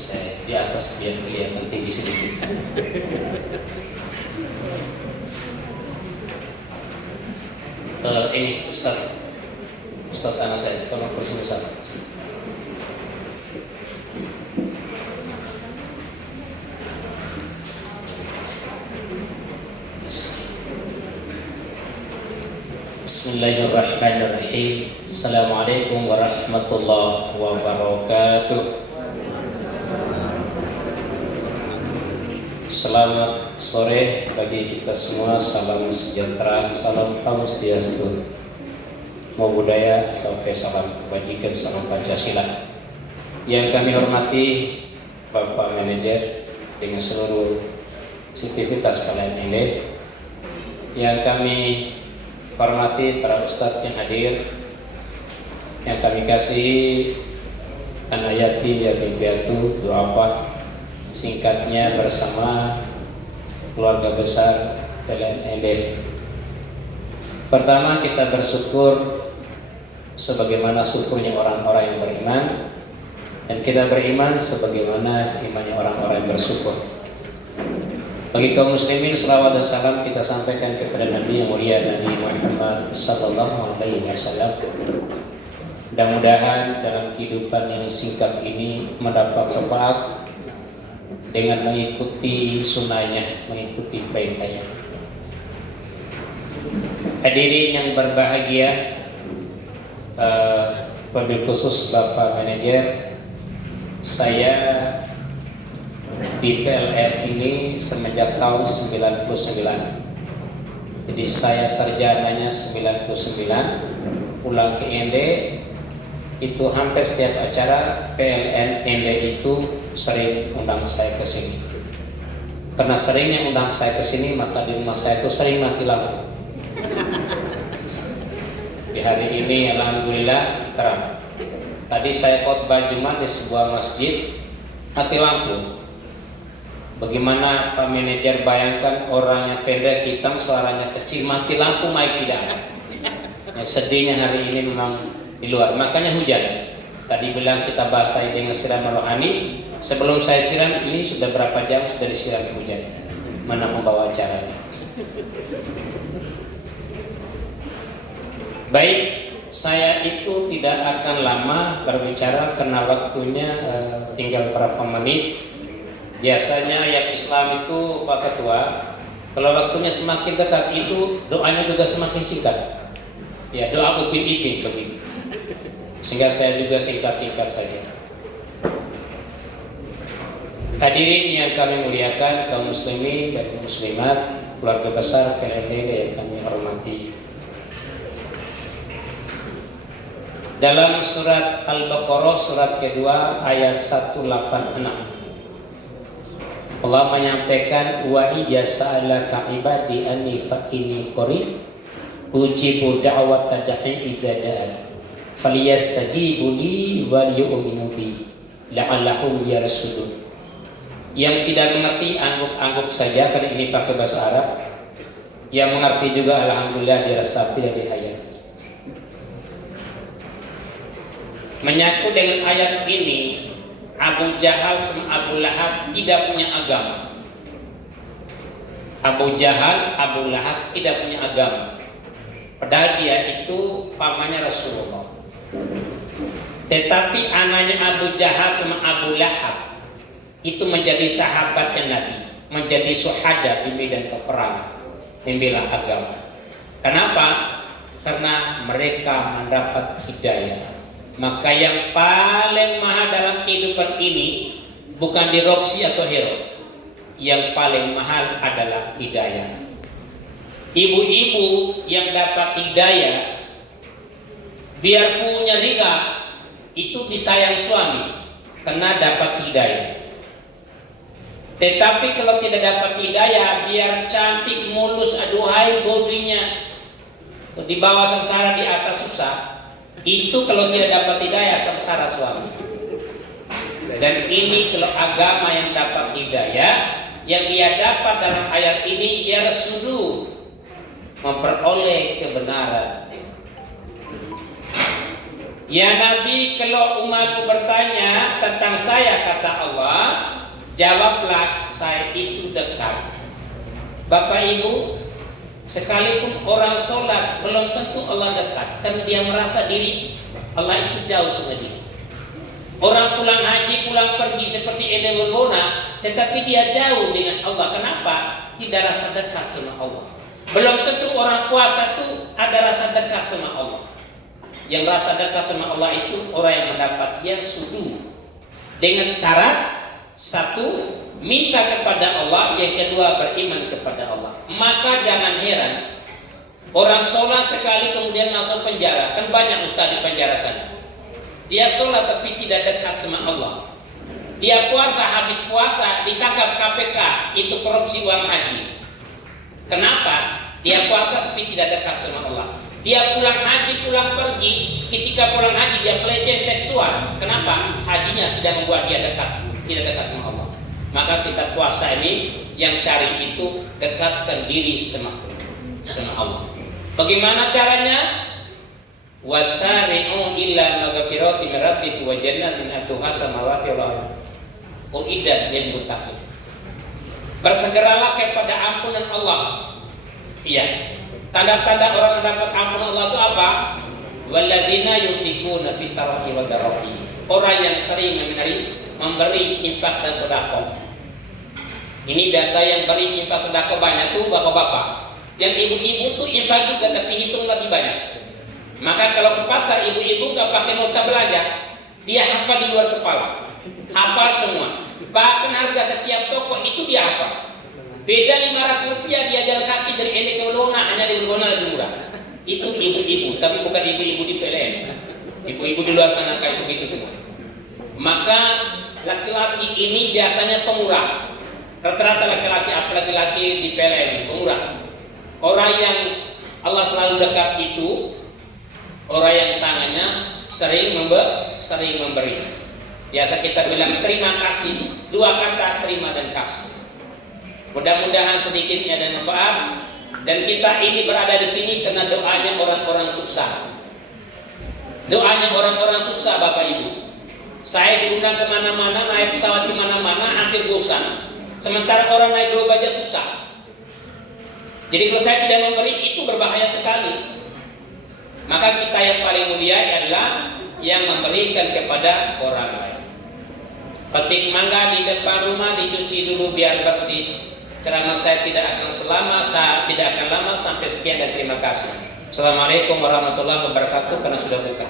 saya di atas biar kelihatan tinggi sedikit. Ini Ustaz anak saya, tolong kursinya sama. Bismillahirrahmanirrahim. Assalamualaikum warahmatullahi wabarakatuh. Selamat sore bagi kita semua. Salam sejahtera, salam Swastiastu, Namo Buddhaya, sampai salam kebajikan, salam Pancasila. Yang kami hormati Bapak Manajer dengan seluruh sivitas kalian ini, yang kami hormati para ustadz yang hadir, yang kami kasih anak yatim piatu doa singkatnya bersama keluarga besar PLND. Pertama, kita bersyukur sebagaimana syukurnya orang-orang yang beriman, dan kita beriman sebagaimana imannya orang-orang yang bersyukur. Bagi kaum muslimin, salawat dan salam kita sampaikan kepada Nabi yang mulia, Nabi Muhammad sallallahu alaihi wasallam. Mudah-mudahan dalam kehidupan yang singkat ini mendapat syafaat dengan mengikuti sunnahnya, mengikuti perintahnya. Hadirin yang berbahagia, wabil khusus Bapak Manajer, saya di PLN ini semenjak tahun 99. Jadi saya sarjananya 99, pulang ke ND itu hampir setiap acara PLN ND itu sering undang saya ke sini. Karena seringnya undang saya ke sini, maka di rumah saya itu sering mati lampu. Di hari ini alhamdulillah terang. Tadi saya khotbah Jumat di sebuah masjid, mati lampu. Bagaimana Pak Manajer bayangkan, orangnya pendek, hitam, suaranya kecil, mati lampu, mic tidak ada. Ya, sedihnya hari ini memang di luar. Makanya hujan. Tadi bilang kita basahi dengan siraman rohani. Sebelum saya siram ini sudah berapa jam sudah disiram hujan. Mana membawa acaranya. Baik, saya itu tidak akan lama berbicara karena waktunya tinggal berapa menit. Biasanya yang Islam itu Pak Ketua, kalau waktunya semakin dekat itu doanya juga semakin singkat. Ya, doa upin-ipin begitu. Sehingga saya juga singkat-singkat saja. Hadirin yang kami muliakan, kaum muslimin dan muslimat, keluarga besar PLND yang kami hormati. Dalam surat Al-Baqarah surat kedua ayat 186, Allah menyampaikan, wa idza sa'alaka ibadi anni fa inni qarib ujibu da'wata da'i idza da'a falyastajibu li wal yu'minu bi la'allahum yarshudun. Yang tidak mengerti angguk-angguk saja karena ini pakai bahasa Arab. Yang mengerti juga alhamdulillah diresapi dan dihayati. Menyangkut dengan ayat ini, Abu Jahal sama Abu Lahab tidak punya agama. Abu Jahal, Abu Lahab tidak punya agama. Padahal dia itu pamannya Rasulullah. Tetapi anaknya Abu Jahal sama Abu Lahab itu menjadi sahabatnya Nabi, menjadi syuhada di medan peperangan, membela agama. Kenapa? Karena mereka mendapat hidayah. Maka yang paling mahal dalam kehidupan ini bukan diroksi atau hero. Yang paling mahal adalah hidayah. Ibu-ibu yang dapat hidayah, biar fuhunya riga, itu disayang suami karena dapat hidayah. Tetapi kalau tidak dapat hidayah, biar cantik, mulus, aduhai bodinya, di bawah sengsara, di atas susah. Itu kalau tidak dapat hidayah, sengsara suami. Dan ini kalau agama yang dapat hidayah, yang dia dapat dalam ayat ini yarsudu, memperoleh kebenaran. Ya Nabi, kalau umatku bertanya tentang saya, kata Allah, jawablah saya itu dekat. Bapak Ibu, sekalipun orang sholat belum tentu Allah dekat, kan dia merasa diri Allah itu jauh sama dia. Orang pulang haji, pulang pergi seperti Ede Bona, tetapi dia jauh dengan Allah. Kenapa? Tidak rasa dekat sama Allah. Belum tentu orang puasa itu ada rasa dekat sama Allah. Yang rasa dekat sama Allah itu orang yang mendapat yang sudu dengan cara satu, minta kepada Allah, yang kedua beriman kepada Allah. Maka jangan heran orang sholat sekali kemudian masuk penjara. Kan banyak ustaz di penjara sana. Dia sholat tapi tidak dekat sama Allah. Dia puasa, habis puasa ditangkap KPK, itu korupsi uang haji. Kenapa? Dia puasa tapi tidak dekat sama Allah. Dia pulang haji, pulang pergi, ketika pulang haji dia pelecehan seksual. Kenapa? Hajinya tidak membuat dia dekat, tidak dekat sama Allah. Maka kita puasa ini yang cari itu dekatkan diri sama Allah. Bagaimana caranya? Wasari'u illa maghfirati min rabbikum wa jannatin arduha samawati wal ardh uiddat lil muttaqin. Bersegeralah kepada ampunan Allah. Iya. Tanda-tanda orang mendapat ampunan Allah itu apa? Walladzina yunfikuna fi sarra'i wa dharra'i. Orang yang sering memberi infak dan sedekah. Ini biasa yang beri infak sedekah banyak tuh bapak-bapak. Yang ibu-ibu tuh infak juga tapi hitung lebih banyak. Maka kalau ke pasar ibu-ibu nggak pakai nota belanja, dia hafal di luar kepala, hafal semua. Bahkan harga setiap toko itu dia hafal. Beda 500 rupiah dia jalan kaki dari Ende ke Lona, hanya di Lona lebih murah. Itu ibu-ibu, tapi bukan ibu-ibu di PLN. Ibu-ibu di luar sana kayak begitu semua. Maka laki-laki ini biasanya pemurah. Rata-rata laki-laki di PLN pemurah. Orang yang Allah selalu dekat itu orang yang tangannya sering memberi. Biasa kita bilang terima kasih. Dua kata, terima dan kasih. Mudah-mudahan sedikitnya ada manfaat. Dan kita ini berada di sini karena doanya orang-orang susah. Doanya orang-orang susah, Bapak Ibu. Saya diundang kemana-mana, naik pesawat kemana-mana, hampir bosan. Sementara orang naik gerobak aja susah. Jadi kalau saya tidak memberi, itu berbahaya sekali. Maka kita yang paling mulia adalah yang memberikan kepada orang lain. Petik mangga di depan rumah dicuci dulu biar bersih. Ceramah saya tidak akan lama, sampai sekian dan terima kasih. Assalamualaikum warahmatullahi wabarakatuh, karena sudah buka.